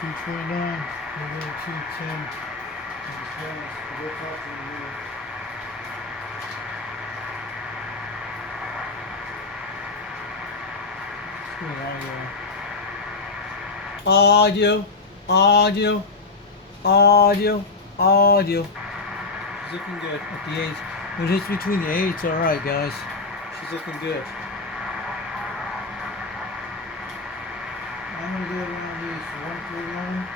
229. We're going 210. We'll talk to you later. Audio, audio, audio, audio. She's looking good at the 8s. When it's between the 8s, alright guys. She's looking good. I'm gonna go around these 139.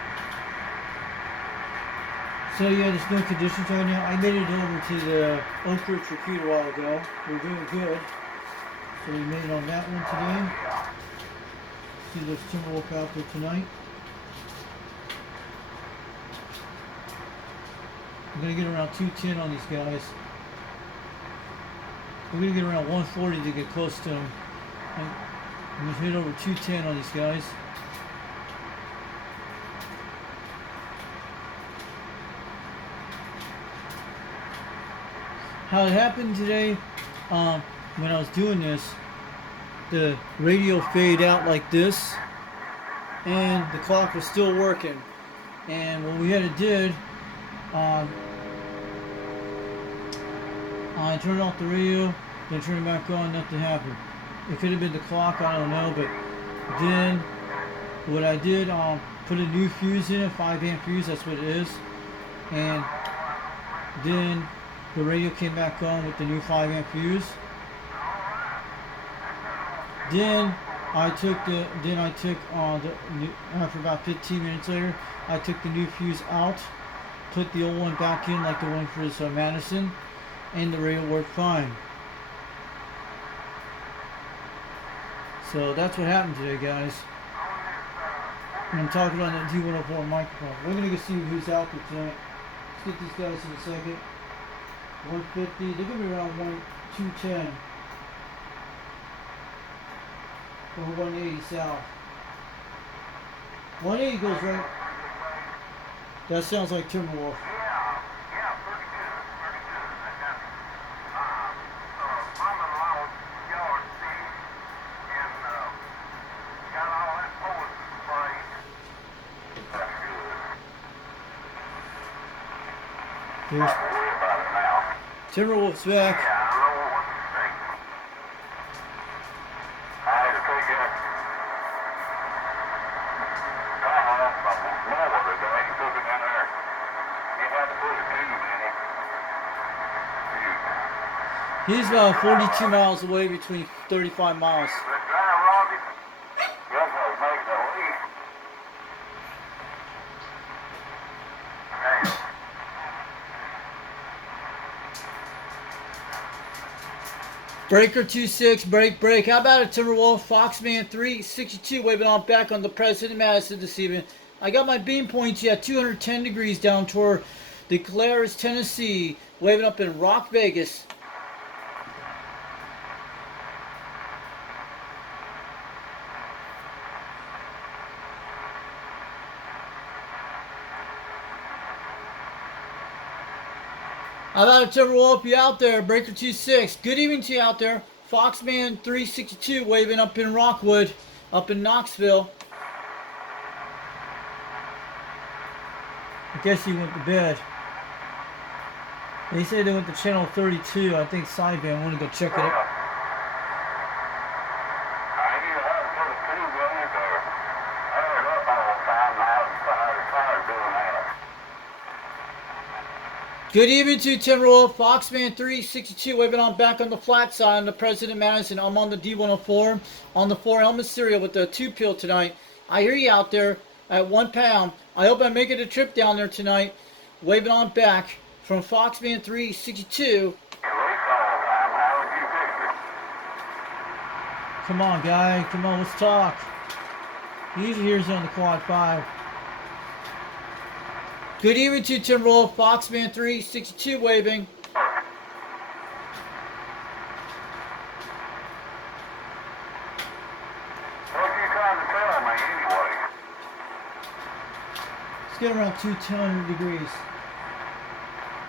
So yeah, there's no conditions right now. I made it over to the Oak Ridge Repeat a while ago. We're doing good. So we made it on that one today. See those timberwolf out there tonight. I'm gonna get around 210 on these guys. We're gonna get around 140 to get close to them. I'm gonna hit over 210 on these guys. How it happened today, when I was doing this, the radio faded out like this, and the clock was still working. And what we had to do, I turned off the radio, then turned it back on, nothing happened. It could have been the clock, I don't know, but then what I did, put a new fuse in, a 5-amp fuse, that's what it is, and then the radio came back on with the new 5-amp fuse. Then I took after about 15 minutes later, I took the new fuse out, put the old one back in like the one for this Madison, and the radio worked fine. So that's what happened today, guys. And I'm talking on that D104 microphone. We're gonna go see who's out there tonight. Let's get these guys in a second. 150. They're gonna be around 210 or 180 south. 180 goes right. That sounds like timberwolf. Timberwolf's back. He's 42 miles away between 35 miles. Breaker 26, break. How about it, Timberwolf? Foxman 362 waving on back on the President Madison this evening. I got my beam points at 210 degrees down toward Decatur, Tennessee, waving up in Rock, Vegas. How about it, Timberwolf? You out there? Breaker 26. Good evening to you out there. Foxman 362 waving up in Rockwood, up in Knoxville. I guess he went to bed. They say they went to channel 32. I think sideband. I want to go check it out. Good evening to you, Timberwolf. Foxman 362 waving on back on the flat side on the President Madison. I'm on the D104 on the 4 element serial with the 2 peel tonight. I hear you out there at 1 pound. I hope I make it a trip down there tonight. Waving on back from Foxman 362. Come on, guy. Come on, let's talk. He's here on the quad 5. Good evening to Timberwolf, Foxman 362 waving. What are you trying to tell me anyway? Let's get around 200 degrees.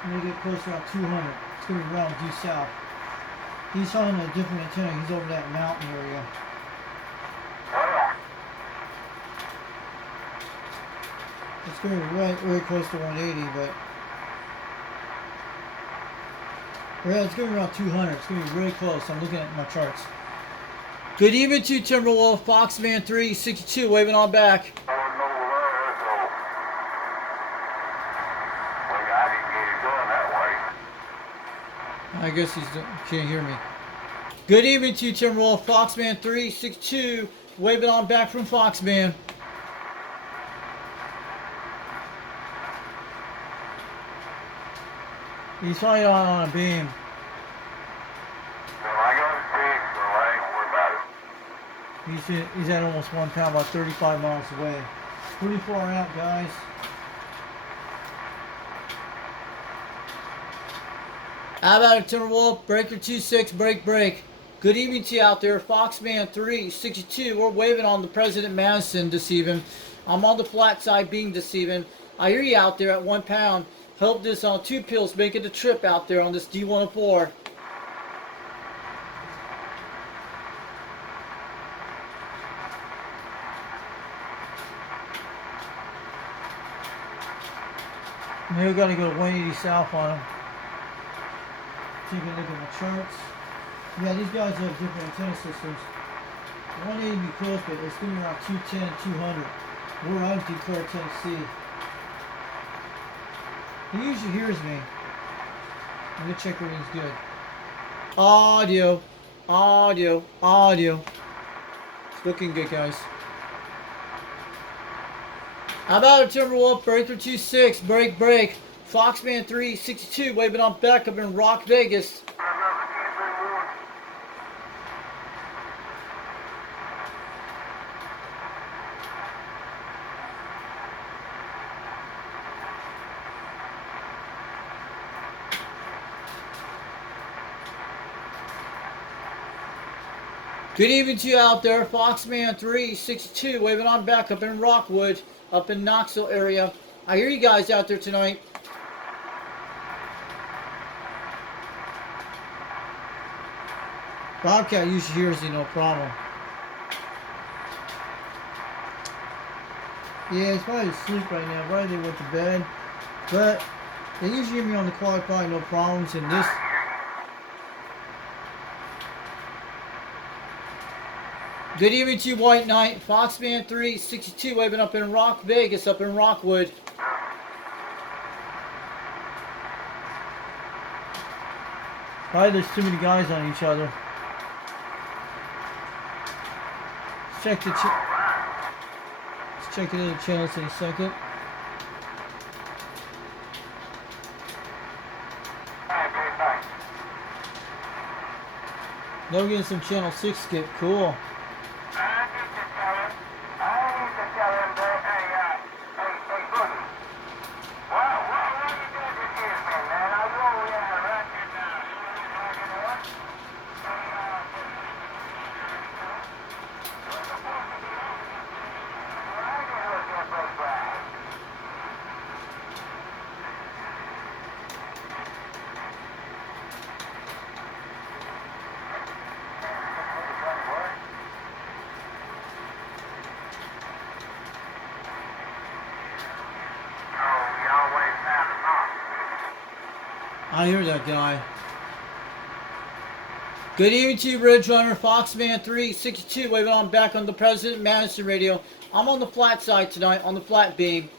I'm going to get close around 200. It's going to be around due south. He's on a different antenna. He's over that mountain area. Well, It's going to be very close to 180, but yeah, it's going to be around 200. It's going to be really close. I'm looking at my charts. Good evening to you, Timberwolf. Foxman 362 waving on back. I didn't get it going that way. I guess he can't hear me. Good evening to you, Timberwolf. Foxman 362 waving on back from Foxman. He's probably on a beam. Well, I got it fixed, so I ain't worried about it. He's at almost 1 pound, about 35 miles away. Pretty far out, guys. How about it, Timberwolf? Breaker 26, break. Good evening to you out there. Foxman 362. We're waving on the President Madison this evening. I'm on the flat side beam this evening. I hear you out there at 1 pound. Hope this on 2 pills making the trip out there on this D104. Maybe we gotta go to 180 south on him. Take a look at my charts. Yeah, these guys have different antenna systems. 180 be close, but it's gonna be around 210, 200. Where I'm Decatur, Tennessee. He usually hears me. I'm gonna check everything's good. Audio. It's looking good, guys. How about a Timberwolf? Breaker 26, break. Foxman 362 waving on back up in Rock, Vegas. Good evening to you out there, Foxman 362 waving on back up in Rockwood, up in Knoxville area. I hear you guys out there tonight. Bobcat usually hears you, no problem. Yeah, he's probably asleep right now. Probably they went to bed. But they usually hear me on the quad, probably no problems. And this. Good evening to you, White Knight. Foxman 362 waving up in Rock, Vegas, up in Rockwood. Probably there's too many guys on each other. Let's check the other channels in a second. Now we're getting some channel 6 skip. Cool. I hear that guy. Good evening to you, Ridge Runner. Foxman 362 waving on back on the President Madison radio. I'm on the flat side tonight, on the flat beam.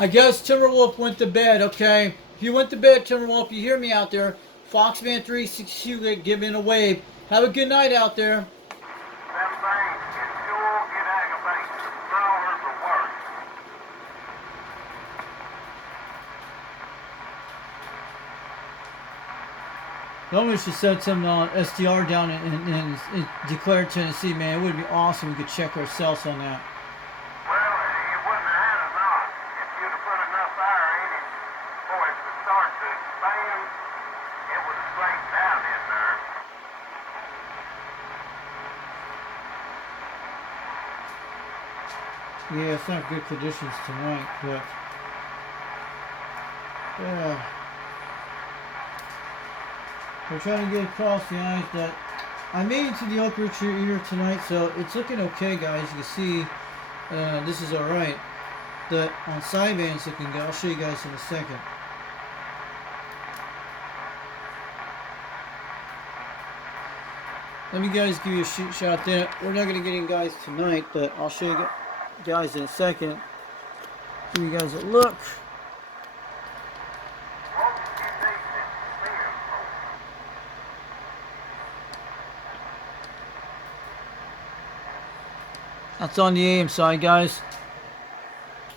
I guess Timberwolf went to bed, okay? If you went to bed, Timberwolf, you hear me out there. Foxman 362 giving a wave. Have a good night out there. Normally should send some SDR down in Decatur, Tennessee, man. It would be awesome. We could check ourselves on that. for it to start to expand, it was straightened out in there. Yeah, it's not good conditions tonight, but yeah. We're trying to get across the ice that I made it to the Oak Ridge here tonight, so it's looking okay, guys. You can see this is alright. The on sideband's looking good. I'll show you guys in a second. Let me guys give you a shoot shot there. We're not going to get in guys tonight, but I'll show you guys in a second. Give you guys a look. That's on the AM side, guys.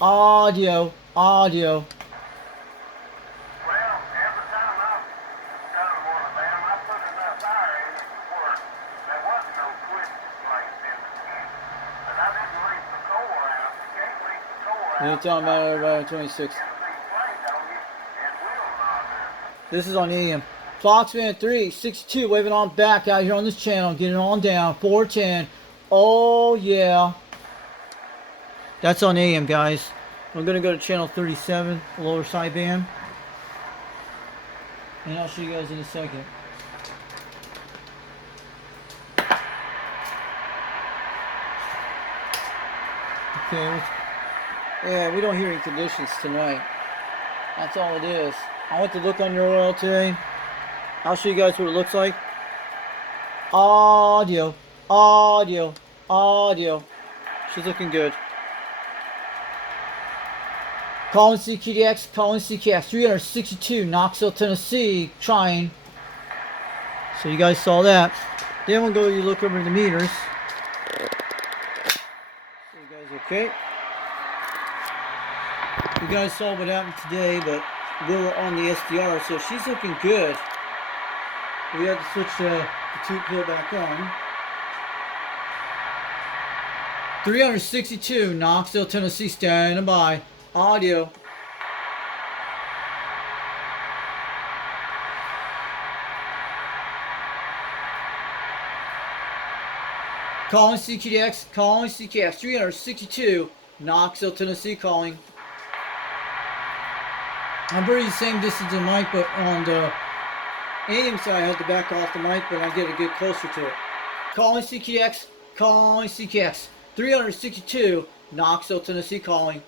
Audio. Well, every time I've done one of them, I put enough fire in it where there wasn't no twist place in the kit. But I didn't leave the core out. You can't leave the core out. You're talking about everybody on 26. This is on AM. Foxman 362 waving on back out here on this channel. Getting on down. 410. Oh, yeah. That's on AM, guys. I'm going to go to channel 37, lower sideband. And I'll show you guys in a second. Okay. Yeah, we don't hear any conditions tonight. That's all it is. I went to look on your oil today. I'll show you guys what it looks like. Audio. Audio. Audio. She's looking good. Calling CKDX, calling CKX 362, Knoxville, Tennessee, trying. So you guys saw that. Then we'll go, you look over the meters. So you guys okay? You guys saw what happened today, but we were on the SDR, so she's looking good. We had to switch the tube pill back on. 362, Knoxville, Tennessee, standing by. Audio. Calling CKDX, calling CKX 362, Knoxville, Tennessee, calling. I'm pretty the same distance in mic, but on the AM side I have to back off the mic, but I get to get closer to it. Calling CKX, calling CKX 362, Knoxville, Tennessee, calling.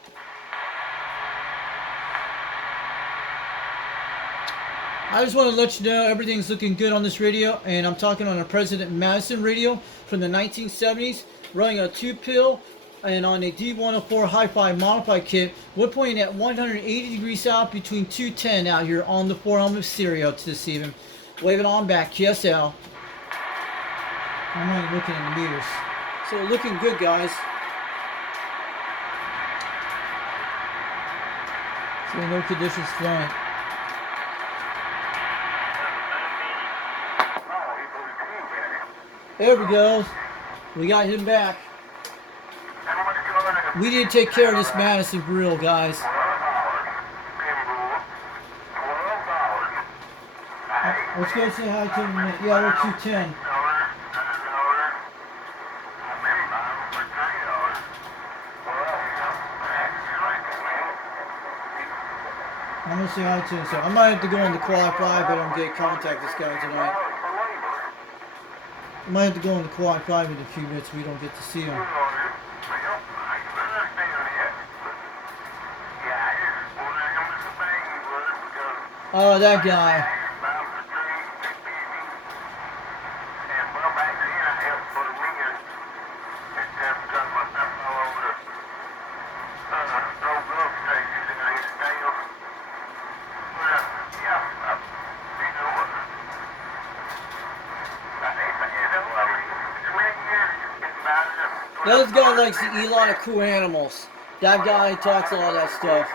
I just want to let you know everything's looking good on this radio, and I'm talking on a President Madison radio from the 1970s, running a 2-pill and on a D104 Hi-Fi modified kit. We're playing at 180 degrees south between 210 out here on the 4-element stereo this evening. Waving on back, QSL. I'm not looking at the meters. So looking good, guys. So no conditions tonight. There we go. We got him back. We did take care of this Madison grill, guys. Let's go say hi to him. Yeah, we're 210. I'm gonna say hi to him. So I might have to go on the quad 5, but I'm gonna contact this guy tonight. I might have to go on the quad 5 in a few minutes. We don't get to see him. Oh, that guy. Those guy likes to eat a lot of cool animals. That guy talks a lot of that stuff.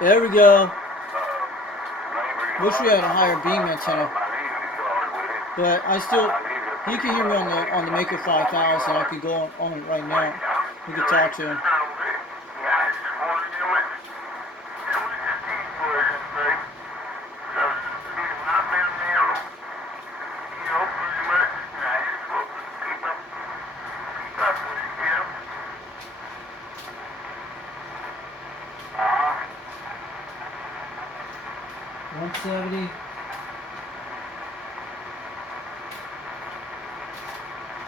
There we go. Wish we had a higher beam antenna. But I still, you can hear me on the Maker 5000. I can go on it right now. We can talk to him. 170.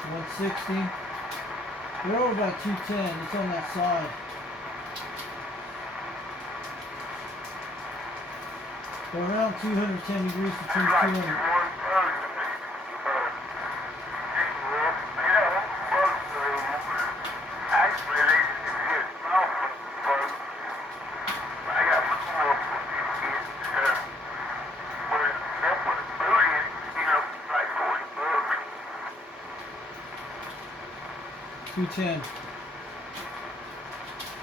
160. We're over about 210. It's on that side. We're around 210 degrees between 200. $210.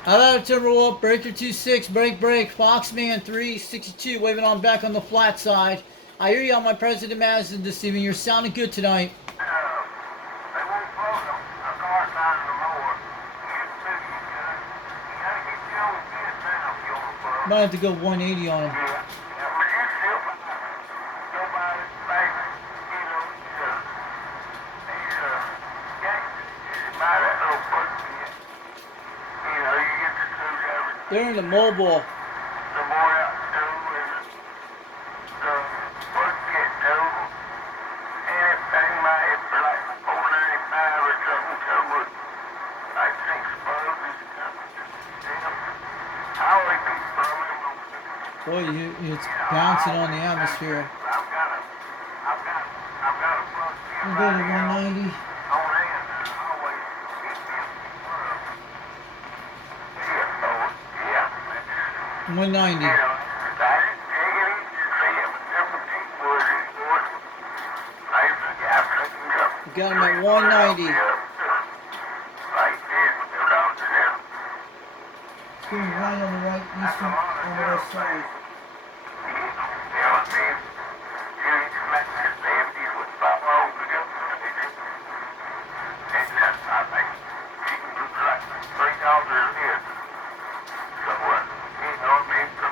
How about Timberwolf? Breaker 26, break. Foxman 362, waving on back on the flat side. I hear you on my President Madison this evening. You're sounding good tonight. They won't float a car down no more. You gotta get your own kids now if you want to float. Might have to go 180 on him. Yeah. Well, you still nobody, baby, you know, he's buy that little pussy. You know, you get to choose everything. They're in the mobile. The more out to do and the pussy it do. Anything might it for like 495 or something, come with like 6 bugs. I always be throwing them. Boy, it's bouncing on the atmosphere. I've got a pussy. I'm going to 190. On hand, I always get them. Yeah. 190. You know, I didn't take it easy to see him, but them was his boy. We got him at 190. Like this, they're down to them. Going right on the right, eastern, on the west side.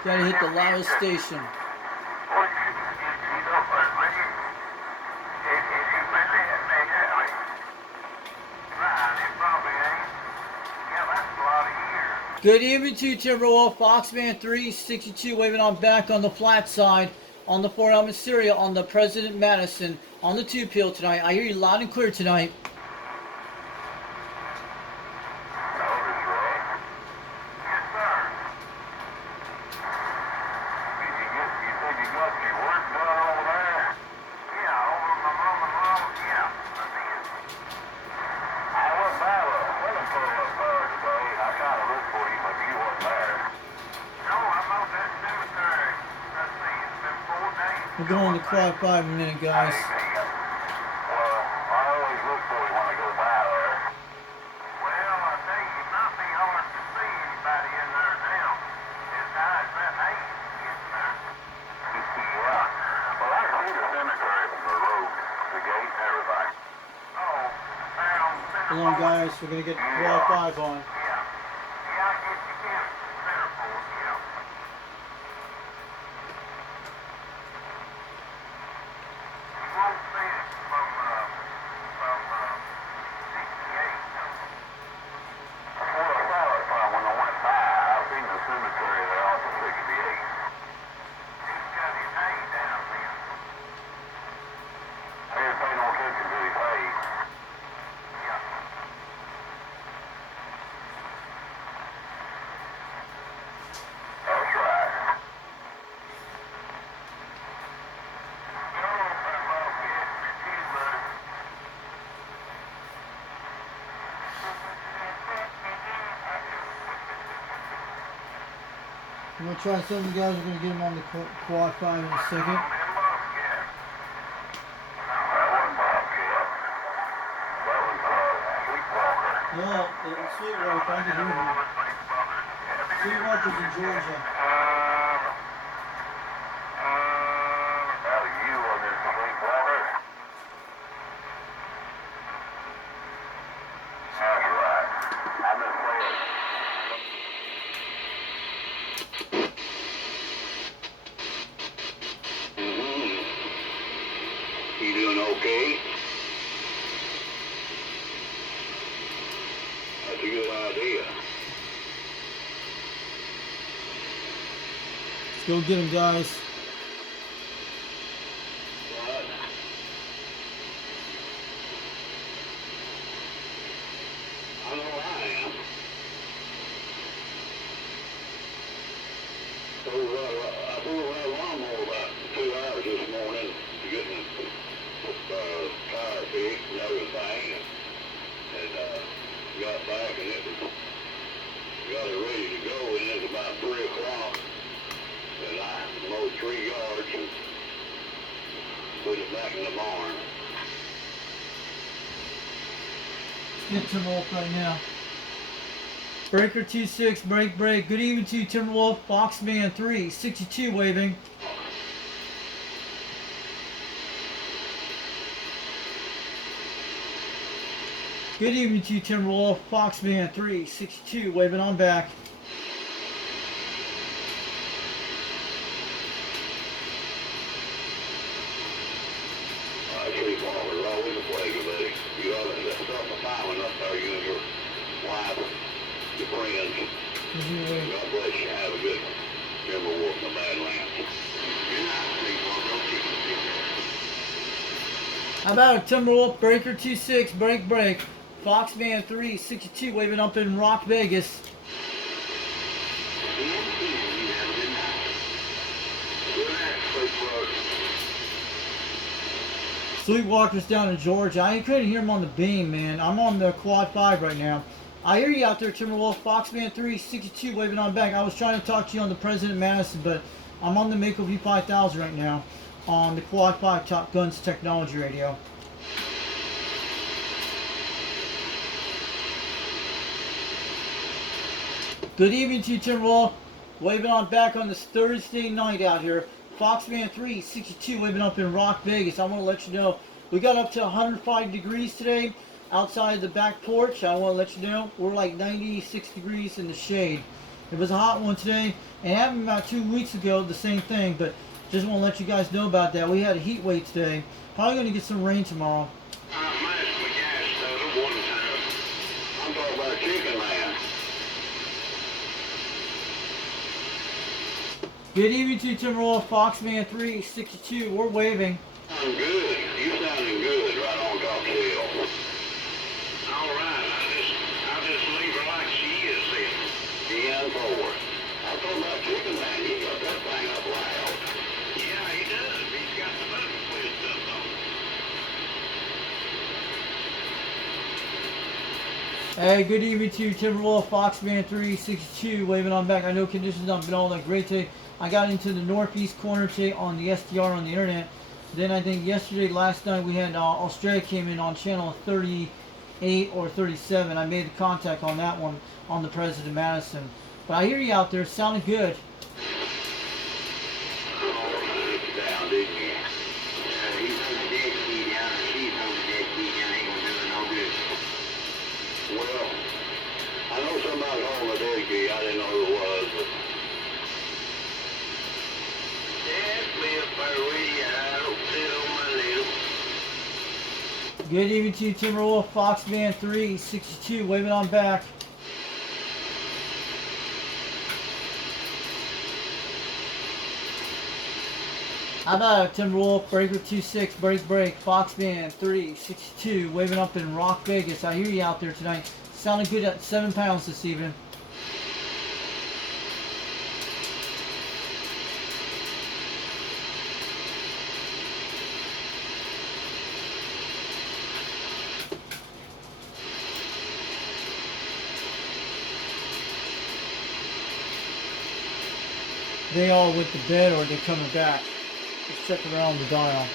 Gotta hit the loudest station. Good evening to you, Timberwolf. Foxman 362 waving on back on the flat side on the 4 element serial on the President Madison on the 2 peel tonight. I hear you loud and clear tonight. We're going to quad 5 in a minute, guys. Well, I always look for you when I go by there. Well, I tell you, it might be hard to see anybody in there now. As high as that height is there. Yeah. Well, I see the cemetery from the road, the gate and everything. Oh, down Hold on, guys. We're going to get quad 5 on. Yeah. Yeah, I guess you can. Centerfold, yeah. Won't see it from 68. Before I saw it when I went by, I seen the cemetery there off of 68. He's got his name down there. I didn't pay no attention to his face. Yeah. That's right. I'm going to try something, guys. We're going to get him on the quad 5 in a second. No, it's Sweetwater. I can hear him. Sweetwater's in Georgia. You doing okay? That's a good idea. Let's go get him, guys. I pulled that lawnmower about 2 hours this morning to get the tire fixed and everything, and got back and got it ready to go, and it's about 3 o'clock, and I mowed 3 yards and put it back in the barn. Get Timberwolf right now. Breaker 26, break. Good evening to you, Timberwolf. Boxman 362 waving. Good evening to you, Timberwolf. Boxman 362 waving on back. Tree farmer is always a pleasure, buddy. You ought to start a filing up there, you and your wife, your friends. God bless you. Have a good Timberwolf in the Badlands. Good night, tree farmer. How about a Timberwolf? Breaker 26, break. Foxman 362 waving up in Rock Vegas. Sweetwater's down in Georgia. I couldn't hear him on the beam, man. I'm on the quad 5 right now. I hear you out there, Timberwolf. Foxman 362 waving on back. I was trying to talk to you on the President Madison, but I'm on the Mako V5000 right now on the quad 5 Top Guns Technology Radio. Good evening to you, Timberwolf. Waving on back on this Thursday night out here. Foxman 362 waving up in Rock Vegas. I want to let you know we got up to 105 degrees today outside the back porch. I want to let you know we're like 96 degrees in the shade. It was a hot one today, and it happened about 2 weeks ago, the same thing, but just want to let you guys know about that. We had a heat wave today. Probably going to get some rain tomorrow. I'm talking about chicken, man. Good evening to you, Timberwolf. Foxman 362. We're waving. I'm good. You sounding good right on top of the hill. All right. I'll just leave her like she is then. Yeah, I'm forward. I'm talking about chicken, man. He got that thing up loud. Yeah, he does. He's got the button twist up on. Hey, good evening to you, Timberwolf. Foxman 362 waving on back. I know conditions haven't been all that great today. I got into the northeast corner today on the SDR on the internet. Then I think last night we had Australia came in on channel 38 or 37. I made the contact on that one on the President Madison. But I hear you out there. Sounding good. Down, didn't you? Yeah, he's on the deck key down, and she's on the deck key down. Ain't gonna do her no good. Well, I know somebody's on the deck key. I didn't know who it was, but Good evening to you, Timberwolf. Foxman 362 waving on back. How about Timberwolf? Breaker 26, break. Foxman 362 waving up in Rock Vegas. I hear you out there tonight. Sounding good at 7 pounds this evening. They all went to bed or they coming back. Let's check around the dial.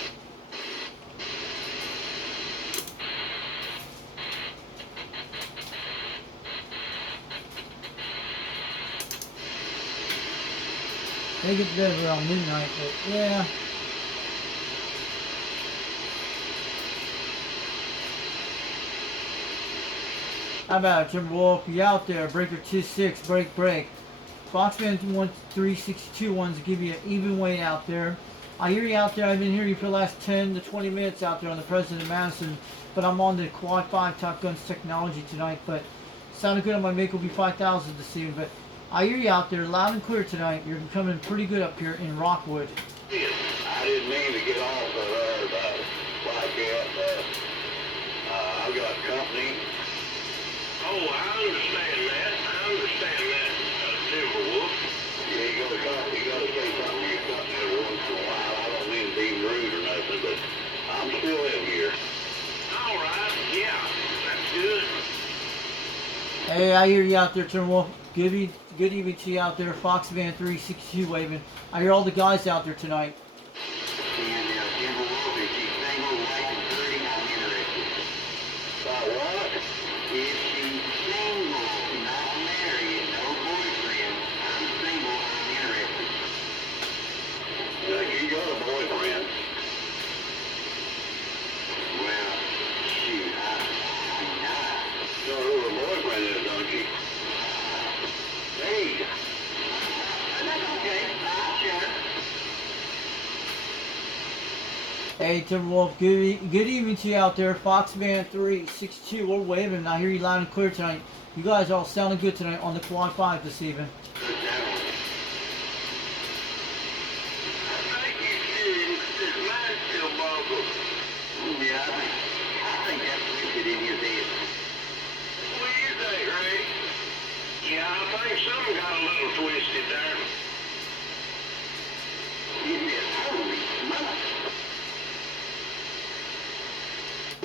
They get to bed around midnight, but yeah. How about it, Timberwolf? You out there? Breaker 26, break. Foxman 362 wants to give you an even weight out there. I hear you out there. I've been hearing you for the last 10 to 20 minutes out there on the President Madison, but I'm on the Quad 5 Top Guns Technology tonight. But sounded good on my Mako V5000 this evening. But I hear you out there loud and clear tonight. You're coming pretty good up here in Rockwood. I didn't mean to get off of there like that. I've got company. Oh, I understand that. Timberwolf. Yeah, you got Hey, I hear you out there, Timberwolf. Good evening to you out there. Foxman 362 waving. I hear all the guys out there tonight. And timberwolf, if she's single, white, and pretty, I'm interested. What? If she's single, not married, no boyfriend, I'm single, I'm interested. You got a boyfriend. Well, shoot, I'm not. You know who her boyfriend is, don't you? Hey, that's okay. Sure. Hey, Timberwolf. Good evening to you out there. Foxman 362. We're waving. I hear you loud and clear tonight. You guys are all sounding good tonight on the Quad 5 this evening. Yeah, I think that's twisted in his head. What do you think, Ray? Yeah, I think something got a little twisted there. Holy smokes.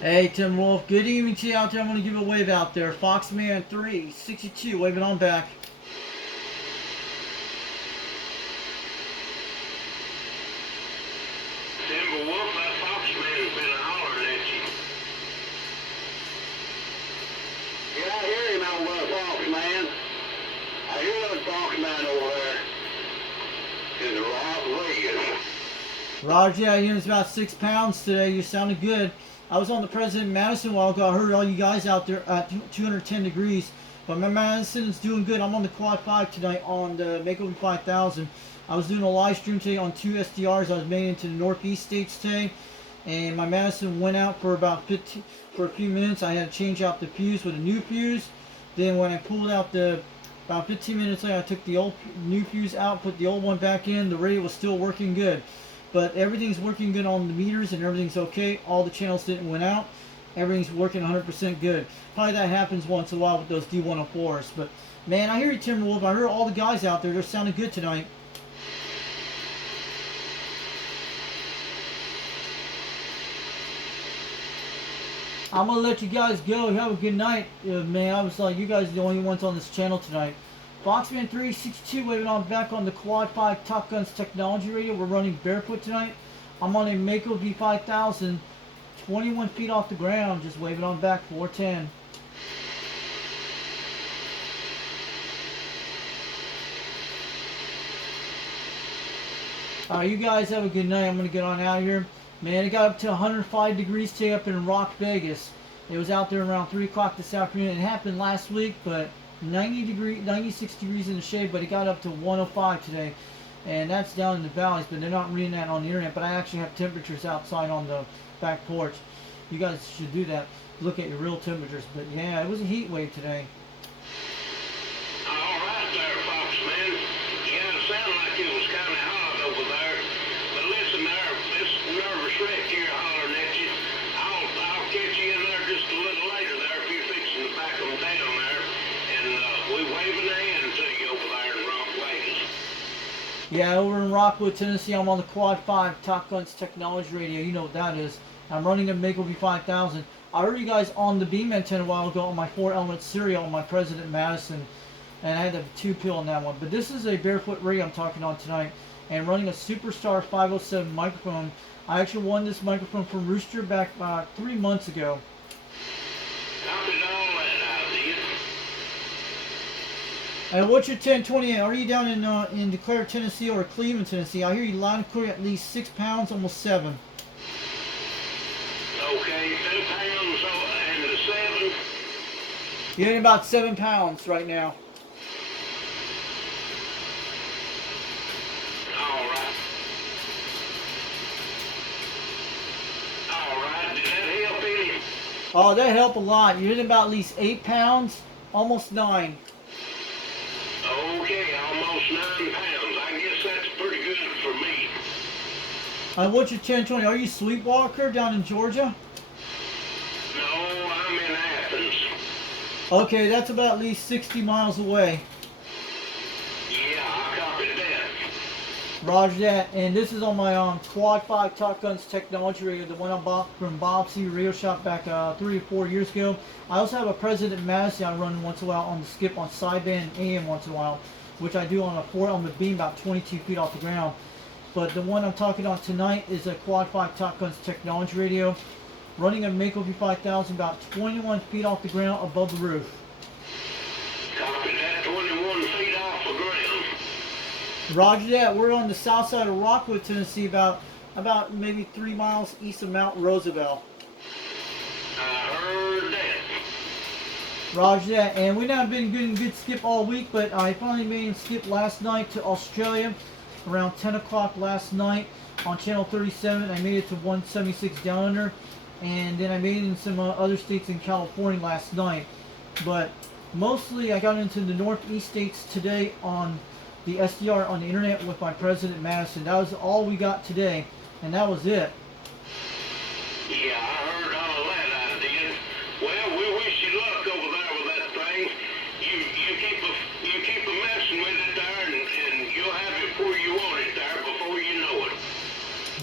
Hey, Timberwolf. Good evening to you out there. I'm going to give a wave out there. Foxman 362 waving on back. Timberwolf, that Foxman's been hollering at you. Yeah, I hear him out with a fox, man. I hear that fox man over there in Las Vegas. Roger, yeah, you know, it's about 6 pounds today. You sounded good. I was on the President Madison a while ago. I heard all you guys out there at 210 degrees. But my Madison's doing good. I'm on the Quad 5 tonight on the Makeover 5000. I was doing a live stream today on 2 SDRs. I was made into the Northeast states today. And my Madison went out for about 15, for a few minutes. I had to change out the fuse with a new fuse. Then when I pulled out about 15 minutes later, I took the old new fuse out, put the old one back in. The radio was still working good. But everything's working good on the meters and everything's okay. All the channels didn't went out. Everything's working 100% good. Probably that happens once in a while with those D104s. But man, I hear you, Timberwolf. I heard all the guys out there. They're sounding good tonight. I'm gonna let you guys go. Have a good night, man. I was like, you guys are the only ones on this channel tonight. Foxman 362 waving on back on the Quad 5 Top Guns Technology Radio. We're running barefoot tonight. I'm on a Mako V5000, 21 feet off the ground, just waving on back 410. Alright, you guys have a good night. I'm gonna get on out of here. Man, it got up to 105 degrees today up in Rock, Vegas. It was out there around 3 o'clock this afternoon. It happened last week, but 96 degrees in the shade, but it got up to 105 today. And that's down in the valleys, but they're not reading that on the internet. But I actually have temperatures outside on the back porch. You guys should do that. Look at your real temperatures. But yeah, it was a heat wave today. All right there, Foxman. Yeah, it sounded like it was kind of hot over there. But listen there, this nervous wreck here hollering at you. I'll catch you in there just a little later there if you're fixing to back them down there. And we waving a hand to you over there in Rock Vegas. Yeah, over in Rockwood, Tennessee, I'm on the Quad 5 Top Guns Technology Radio. You know what that is. I'm running a Mako V5000. I heard you guys on the beam antenna a while ago on my 4-element serial on my President Madison. And I had a 2-pill on that one. But this is a barefoot rig I'm talking on tonight. And running a Superstar 507 microphone. I actually won this microphone from Rooster back 3 months ago. Copied all that out, do you? And what's your 1028? Are you down in Decatur, Tennessee or Cleveland, Tennessee? I hear you loud and clear at least 6 pounds, almost 7. Okay, 10 pounds and the 7. You're in about 7 pounds right now. All right. All right, did that help any? Oh, that helped a lot. You're in about at least 8 pounds, almost 9. Okay, almost 9 pounds. I guess that's pretty good for me. What's your 1020? Are you Sweetwater down in Georgia? No, I'm in Athens. Okay, that's about at least 60 miles away. Yeah, I copied that. Roger that. And this is on my Quad 5 Top Guns technology radio, the one I bought from Bob C. Radio Shop back 3 or 4 years ago. I also have a President Madison I run once in a while on the skip on sideband and AM once in a while, which I do on a 4-element beam about 22 feet off the ground. But the one I'm talking on tonight is a Quad 5 Top Guns technology radio, running a Mako V5000 about 21 feet off the ground above the roof. Copy that, 21 feet off the ground. Roger that. We're on the south side of Rockwood, Tennessee, about maybe 3 miles east of Mount Roosevelt. I heard that. Roger that. And we have been getting good skip all week, but I finally made a skip last night to Australia around 10 o'clock last night on channel 37. I made it to 176 down under, and then I made it in some other states in California last night. But mostly I got into the northeast states today on the SDR on the internet with my President Madison. That was all we got today, and that was it. Yeah, I heard all of that, I did. Well, we wish you luck over there with that thing. You keep a messing with it there, and you'll have it where you want it there before you know it.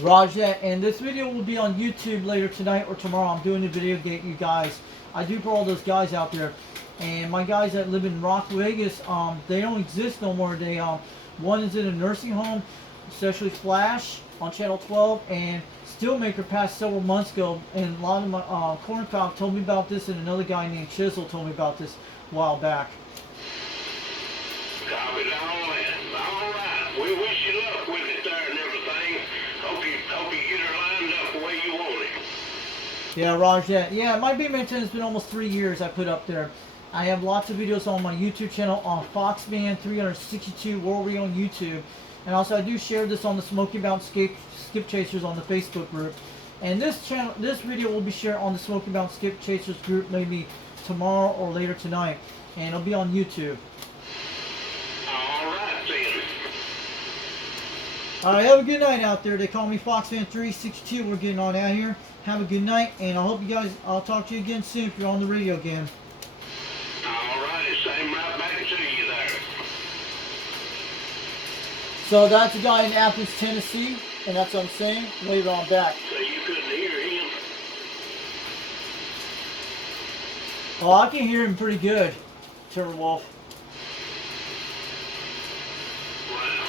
Roger that. And this video will be on YouTube later tonight or tomorrow. I'm doing a video get you guys. I do for all those guys out there. And my guys that live in Rock Vegas, they don't exist no more. They one is in a nursing home, especially Flash on channel 12, and Steelmaker passed several months ago. And a lot of my Corncob told me about this, and another guy named Chisel told me about this a while back. Copied all that. All right. We wish you luck with it there and everything. Hope you get her lined up the way you want it. Yeah, Roger that. Yeah, my beam antenna has been almost 3 years I put up there. I have lots of videos on my YouTube channel on Foxman 362 World Radio on YouTube. And also I do share this on the Smoky Mountain Skip Chasers on the Facebook group. And this video will be shared on the Smoky Mountain Skip Chasers group maybe tomorrow or later tonight. And it'll be on YouTube. All right, then. Alright, have a good night out there. They call me Foxman 362. We're getting on out here. Have a good night, and I hope you guys, I'll talk to you again soon if you're on the radio again. All righty, same right back to you there. So that's a guy in Athens, Tennessee, and that's what I'm saying. Later on back. So you couldn't hear him? Oh, I can hear him pretty good, Timberwolf. Wow.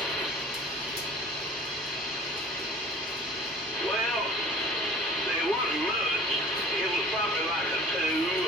Well, there wasn't much. It was probably like a 2